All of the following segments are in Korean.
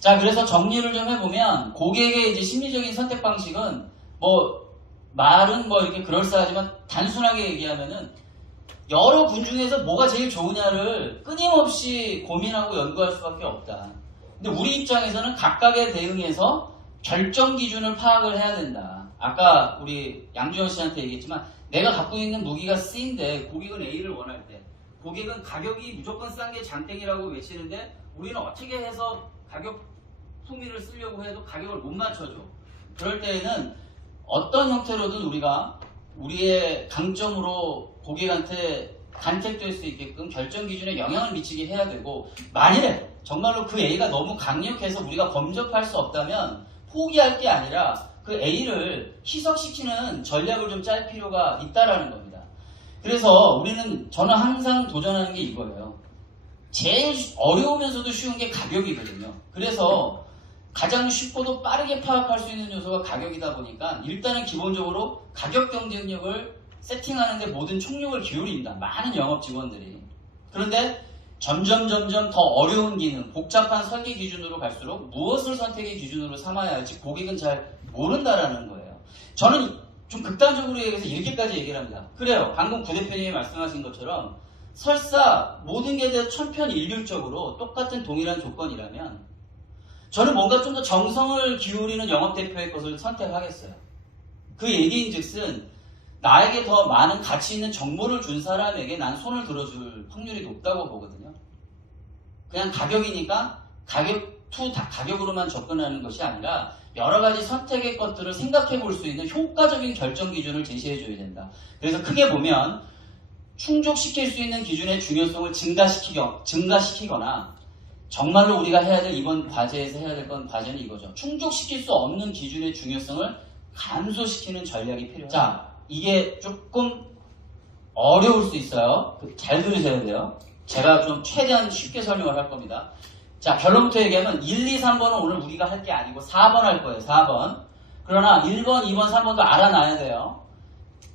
자, 그래서 정리를 좀 해보면 고객의 이제 심리적인 선택 방식은 뭐 말은 뭐 이렇게 그럴싸하지만 단순하게 얘기하면은 여러 군 중에서 뭐가 제일 좋으냐를 끊임없이 고민하고 연구할 수밖에 없다. 근데 우리 입장에서는 각각에 대응해서 결정 기준을 파악을 해야 된다. 아까 우리 양주현 씨한테 얘기했지만 내가 갖고 있는 무기가 C인데 고객은 A를 원할 때 고객은 가격이 무조건 싼 게 장땡이라고 외치는데 우리는 어떻게 해서 가격 품위를 쓰려고 해도 가격을 못 맞춰줘. 그럴 때에는 어떤 형태로든 우리가 우리의 강점으로 고객한테 간택될 수 있게끔 결정 기준에 영향을 미치게 해야 되고 만일에 정말로 그 A가 너무 강력해서 우리가 범접할 수 없다면 포기할 게 아니라 그 A를 희석시키는 전략을 좀 짤 필요가 있다라는 겁니다. 그래서 우리는 저는 항상 도전하는 게 이거예요. 제일 어려우면서도 쉬운 게 가격이거든요. 그래서 가장 쉽고도 빠르게 파악할 수 있는 요소가 가격이다 보니까 일단은 기본적으로 가격 경쟁력을 세팅하는데 모든 총력을 기울인다. 많은 영업 직원들이. 그런데 점점 점점 더 어려운 기능, 복잡한 설계 기준으로 갈수록 무엇을 선택의 기준으로 삼아야 할지 고객은 잘 모른다라는 거예요. 저는 좀 극단적으로 얘기해서 이렇게까지 얘기를 합니다. 그래요. 방금 구 대표님이 말씀하신 것처럼 설사 모든 게다 천편일률적으로 똑같은 동일한 조건이라면 저는 뭔가 좀 더 정성을 기울이는 영업대표의 것을 선택하겠어요. 그 얘기인 즉슨 나에게 더 많은 가치 있는 정보를 준 사람에게 난 손을 들어줄 확률이 높다고 보거든요. 그냥 가격이니까 가격 투다 가격으로만 접근하는 것이 아니라 여러 가지 선택의 것들을 생각해 볼 수 있는 효과적인 결정 기준을 제시해 줘야 된다. 그래서 크게 보면 충족시킬 수 있는 기준의 중요성을 증가시키거, 증가시키거나 정말로 우리가 해야 될 이번 과제에서 해야 될 건 과제는 이거죠. 충족시킬 수 없는 기준의 중요성을 감소시키는 전략이 필요해요. 자, 이게 조금 어려울 수 있어요. 그잘 들으셔야 돼요. 제가 좀 최대한 쉽게 설명을 할 겁니다. 자, 결론부터 얘기하면 1, 2, 3번은 오늘 우리가 할 게 아니고 4번 할 거예요. 4번. 그러나 1번, 2번, 3번도 알아놔야 돼요.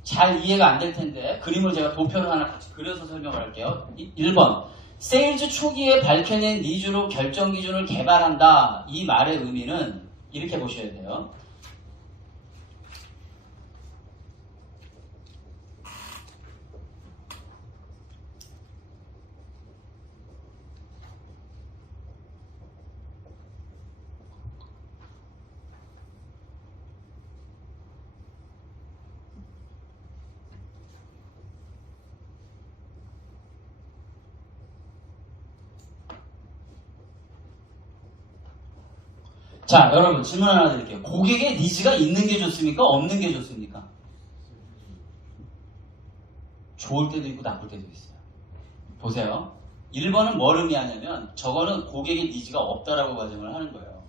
잘 이해가 안 될 텐데 그림을 제가 도표를 하나 같이 그려서 설명을 할게요. 1번. 세일즈 초기에 밝혀낸 니즈로 결정 기준을 개발한다. 이 말의 의미는 이렇게 보셔야 돼요. 자, 여러분 질문 하나 드릴게요. 고객의 니즈가 있는 게 좋습니까? 없는 게 좋습니까? 좋을 때도 있고 나쁠 때도 있어요. 보세요. 1번은 뭘 의미하냐면 저거는 고객의 니즈가 없다라고 가정을 하는 거예요.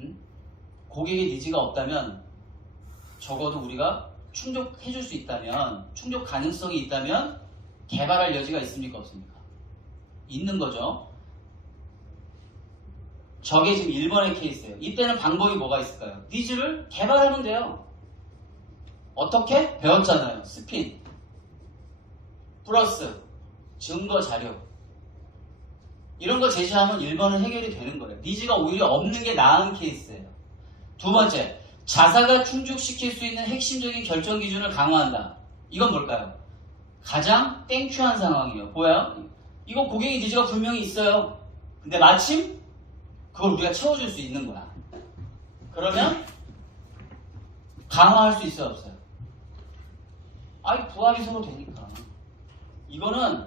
응? 고객의 니즈가 없다면 적어도 우리가 충족해 줄 수 있다면 충족 가능성이 있다면 개발할 여지가 있습니까? 없습니까? 있는 거죠. 저게 지금 1번의 케이스예요. 이때는 방법이 뭐가 있을까요? 니즈를 개발하면 돼요. 어떻게? 배웠잖아요. 스핀. 플러스 증거 자료. 이런 거 제시하면 1번은 해결이 되는 거예요. 니즈가 오히려 없는 게 나은 케이스예요. 두 번째, 자사가 충족시킬 수 있는 핵심적인 결정 기준을 강화한다. 이건 뭘까요? 가장 땡큐한 상황이에요. 뭐야? 이거 고객의 니즈가 분명히 있어요. 근데 마침 그걸 우리가 채워줄 수 있는 거야. 그러면 강화할 수 있어요, 없어요? 아이, 부합이 서로 되니까. 이거는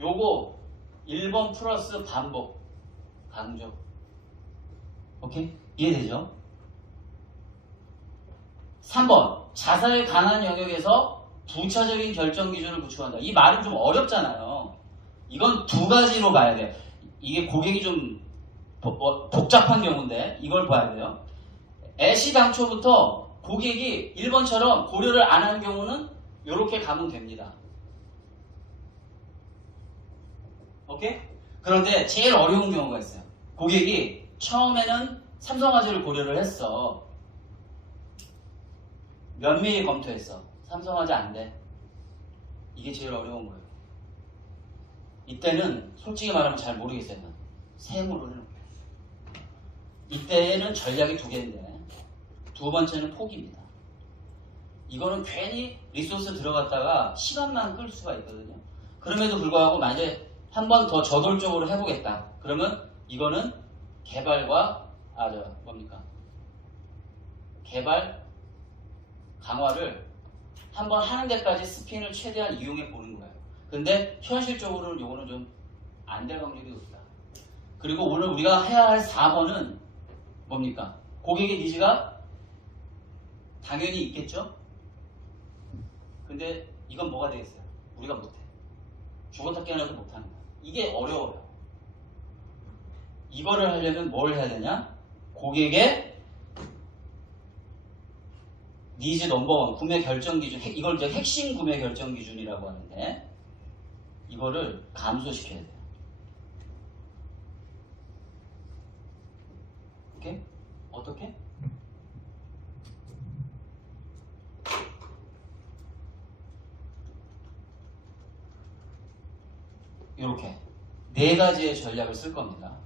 요거 1번 플러스 반복, 강조. 오케이? 이해되죠? 3번, 자사의 강한 영역에서 부차적인 결정 기준을 구축한다. 이 말은 좀 어렵잖아요. 이건 두 가지로 봐야 돼요. 이게 고객이 좀 복- 뭐, 복잡한 경우인데 이걸 봐야 돼요. 애시 당초부터 고객이 1번처럼 고려를 안한 경우는 이렇게 가면 됩니다. 오케이? 그런데 제일 어려운 경우가 있어요. 고객이 처음에는 삼성화재를 고려를 했어. 면밀히 검토했어. 삼성화재 안 돼. 이게 제일 어려운 거예요. 이때는 솔직히 말하면 잘 모르겠어요. 난. 세무를 해놓을게. 이때는 전략이 두 개인데 두 번째는 포기입니다. 이거는 괜히 리소스 들어갔다가 시간만 끌 수가 있거든요. 그럼에도 불구하고 만약에 한 번 더 저돌적으로 해보겠다. 그러면 이거는 개발과 아 저 뭡니까? 개발 강화를 한 번 하는 데까지 스핀을 최대한 이용해 보는 거예요. 근데 현실적으로는 요거는 좀 안 될 확률이 높다. 그리고 오늘 우리가 해야 할 4번은 뭡니까? 고객의 니즈가 당연히 있겠죠? 근데 이건 뭐가 되겠어요? 우리가 못해. 죽었다 깨어나도 못하는 거야. 이게 어려워요. 이거를 하려면 뭘 해야 되냐? 고객의 니즈 넘버원 구매 결정 기준 핵- 이걸 이제 핵심 구매 결정 기준이라고 하는데 이거를 감소시켜야 돼요. 오케이? 어떻게? 이렇게 네 가지의 전략을 쓸 겁니다.